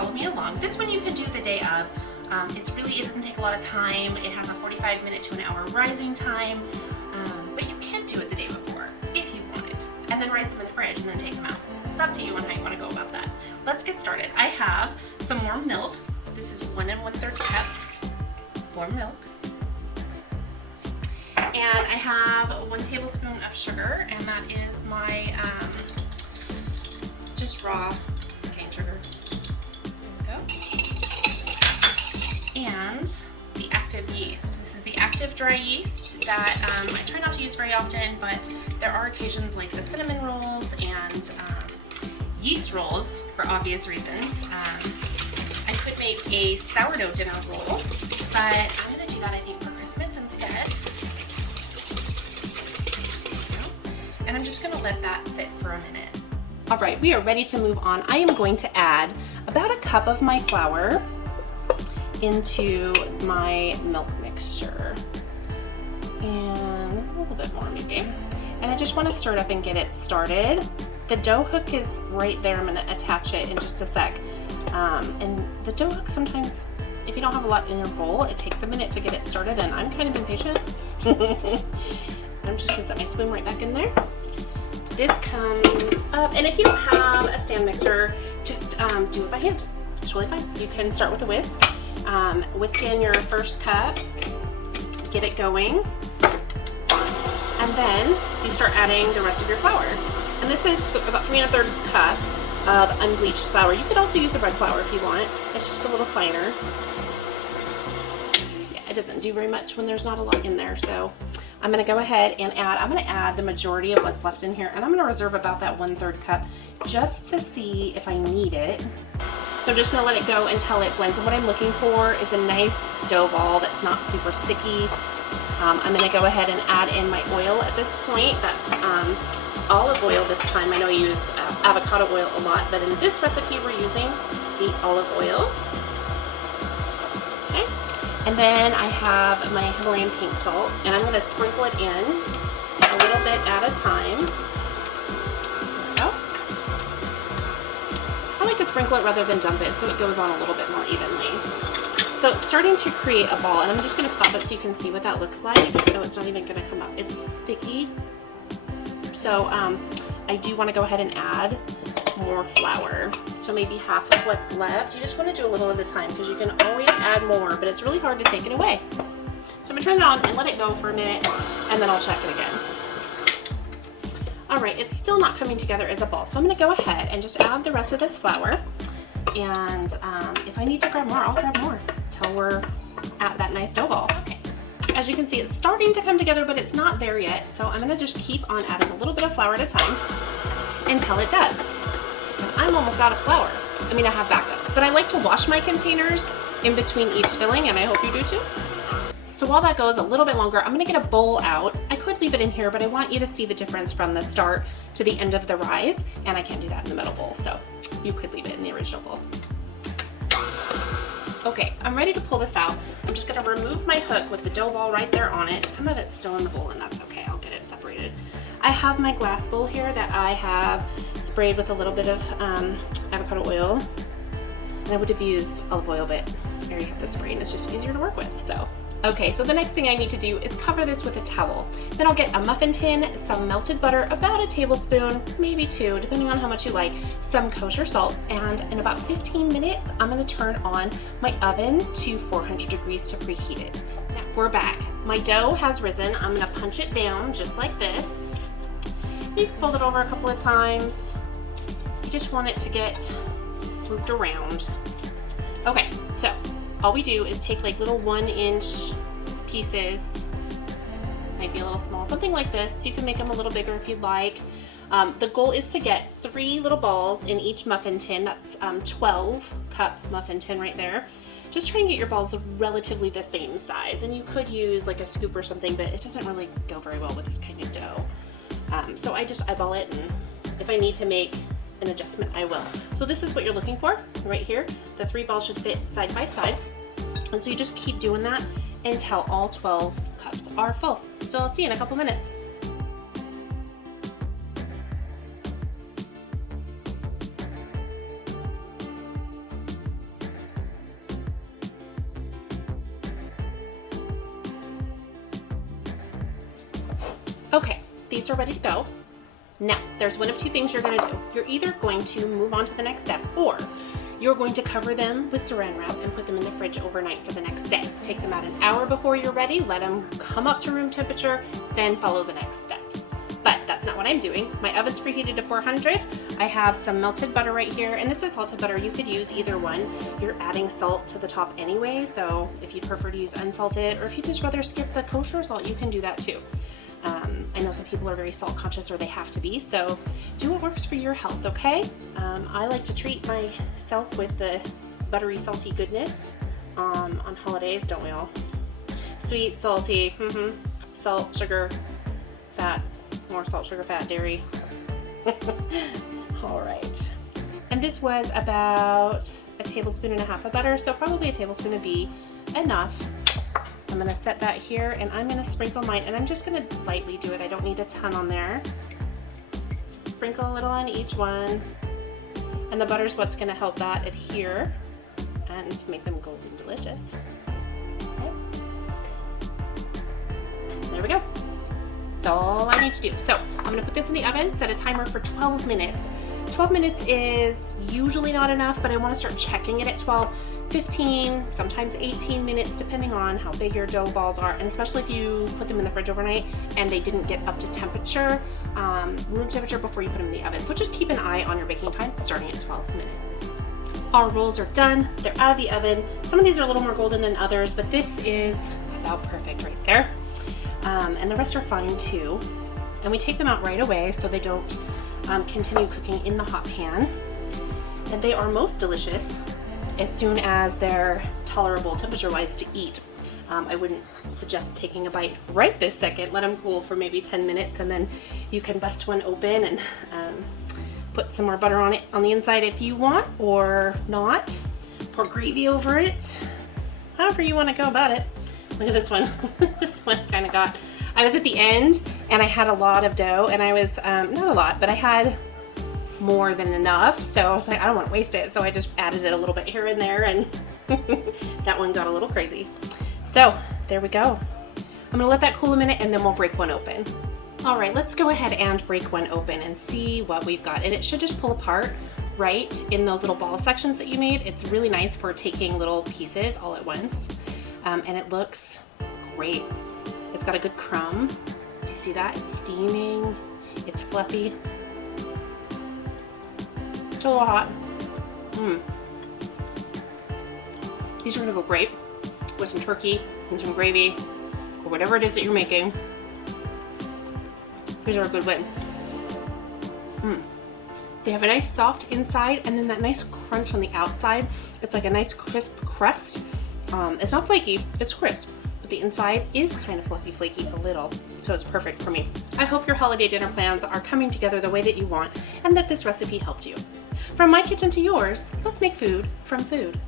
follow me along. This one you can do the day of. It doesn't take a lot of time. It has a 45-minute to an hour rising time, but you can do it the day before if you wanted, and then rise them in the fridge and then take them out. It's up to you on how you want to go about that. Let's get started. I have some warm milk. This is 1 1/3 cup warm milk. And I have 1 tablespoon of sugar, and that is my just raw cane sugar. There we go. And the active yeast. This is the active dry yeast that I try not to use very often, but there are occasions like the cinnamon rolls and yeast rolls for obvious reasons. I could make a sourdough dinner roll, but I'm going to do that I think for Christmas instead. And I'm just going to let that sit for a minute. All right, we are ready to move on. I am going to add about a cup of my flour into my milk mixture, and a little bit more maybe. And I just want to stir it up and get it started. The dough hook is right there. I'm going to attach it in just a sec. And the dough hook, sometimes if you don't have a lot in your bowl, it takes a minute to get it started, and I'm kind of impatient. I'm just going to set my spoon right back in there. This comes up, and if you don't have a stand mixer, just do it by hand. It's totally fine. You can start with a whisk. Whisk in your first cup, get it going, and then you start adding the rest of your flour. And this is about 3 1/3 cup of unbleached flour. You could also use a red flour if you want. It's just a little finer. Yeah, it doesn't do very much when there's not a lot in there, so I'm going to go ahead and I'm going to add the majority of what's left in here, and I'm going to reserve about that 1/3 cup just to see if I need it. So I'm just going to let it go until it blends, and what I'm looking for is a nice dough ball that's not super sticky. I'm going to go ahead and add in my oil at this point. That's olive oil this time. I know I use avocado oil a lot, but in this recipe we're using the olive oil. Okay. And then I have my Himalayan pink salt, and I'm going to sprinkle it in a little bit at a time. There we go. I like to sprinkle it rather than dump it so it goes on a little bit more evenly. So it's starting to create a ball, and I'm just going to stop it so you can see what that looks like. Oh, it's not even going to come up. It's sticky. So I do want to go ahead and add more flour. So maybe half of what's left. You just want to do a little at a time because you can always add more, but it's really hard to take it away. So I'm going to turn it on and let it go for a minute, and then I'll check it again. All right, it's still not coming together as a ball, so I'm going to go ahead and just add the rest of this flour. And if I need to grab more, I'll grab more until we're at that nice dough ball. Okay. As you can see, it's starting to come together, but it's not there yet. So I'm going to just keep on adding a little bit of flour at a time until it does. And I'm almost out of flour. I mean, I have backups, but I like to wash my containers in between each filling, and I hope you do too. So while that goes a little bit longer, I'm going to get a bowl out. I could leave it in here, but I want you to see the difference from the start to the end of the rise, and I can't do that in the middle bowl, so you could leave it in the original bowl. Okay, I'm ready to pull this out. I'm just going to remove my hook with the dough ball right there on it. Some of it's still in the bowl, and that's okay. I'll get it separated. I have my glass bowl here that I have sprayed with a little bit of avocado oil, and I would have used olive oil, but I already have this spray, and it's just easier to work with, so. Okay, so the next thing I need to do is cover this with a towel. Then I'll get a muffin tin, some melted butter, about a tablespoon, maybe 2, depending on how much you like, some kosher salt, and in about 15 minutes, I'm gonna turn on my oven to 400 degrees to preheat it. Now, we're back. My dough has risen. I'm gonna punch it down just like this. You can fold it over a couple of times. You just want it to get moved around. Okay, so all we do is take like little 1-inch pieces, might be a little small, something like this. You can make them a little bigger if you'd like. The goal is to get 3 little balls in each muffin tin. That's 12 cup muffin tin right there. Just try and get your balls relatively the same size, and you could use like a scoop or something, but it doesn't really go very well with this kind of dough. So I just eyeball it, and if I need to make an adjustment, I will. So this is what you're looking for right here. The 3 balls should fit side by side. And so you just keep doing that until all 12 cups are full. So I'll see you in a couple minutes. Okay, these are ready to go. Now, there's one of two things you're gonna do. You're either going to move on to the next step, or you're going to cover them with saran wrap and put them in the fridge overnight for the next day. Take them out an hour before you're ready, let them come up to room temperature, then follow the next steps. But that's not what I'm doing. My oven's preheated to 400. I have some melted butter right here, and this is salted butter. You could use either one. You're adding salt to the top anyway, so if you prefer to use unsalted, or if you just rather skip the kosher salt, you can do that too. I know some people are very salt conscious, or they have to be, so do what works for your health, okay? I like to treat myself with the buttery, salty goodness on holidays, don't we all? Sweet, salty, salt, sugar, fat, more salt, sugar, fat, dairy. All right. And this was about a tablespoon and a half of butter, so probably a tablespoon would be enough. I'm gonna set that here, and I'm gonna sprinkle mine, and I'm just gonna lightly do it. I don't need a ton on there. Just sprinkle a little on each one. And the butter's what's gonna help that adhere and make them golden delicious. Okay. There we go. That's all I need to do. So I'm gonna put this in the oven, set a timer for 12 minutes. 12 minutes is usually not enough, but I wanna start checking it at 12, 15, sometimes 18 minutes, depending on how big your dough balls are, and especially if you put them in the fridge overnight and they didn't get up to temperature, room temperature before you put them in the oven. So just keep an eye on your baking time, starting at 12 minutes. Our rolls are done, they're out of the oven. Some of these are a little more golden than others, but this is about perfect right there. And the rest are fine too. And we take them out right away so they don't continue cooking in the hot pan. And they are most delicious as soon as they're tolerable temperature-wise to eat. I wouldn't suggest taking a bite right this second. Let them cool for maybe 10 minutes, and then you can bust one open and put some more butter on it on the inside if you want, or not. Pour gravy over it. However you want to go about it. Look at this one. This one kind of got, I was at the end and I had a lot of dough, and I was, not a lot, but I had more than enough. So I was like, I don't want to waste it. So I just added it a little bit here and there, and that one got a little crazy. So there we go. I'm gonna let that cool a minute, and then we'll break one open. All right, let's go ahead and break one open and see what we've got. And it should just pull apart right in those little ball sections that you made. It's really nice for taking little pieces all at once. And it looks great. It's got a good crumb. Do you see that? It's steaming, it's fluffy. It's a little hot. These are gonna go great with some turkey and some gravy, or whatever it is that you're making. These are a good win. They have a nice soft inside, and then that nice crunch on the outside. It's like a nice crisp crust. It's not flaky, it's crisp, but the inside is kind of fluffy, flaky a little, so it's perfect for me. I hope your holiday dinner plans are coming together the way that you want, and that this recipe helped you. From my kitchen to yours, let's make food from food.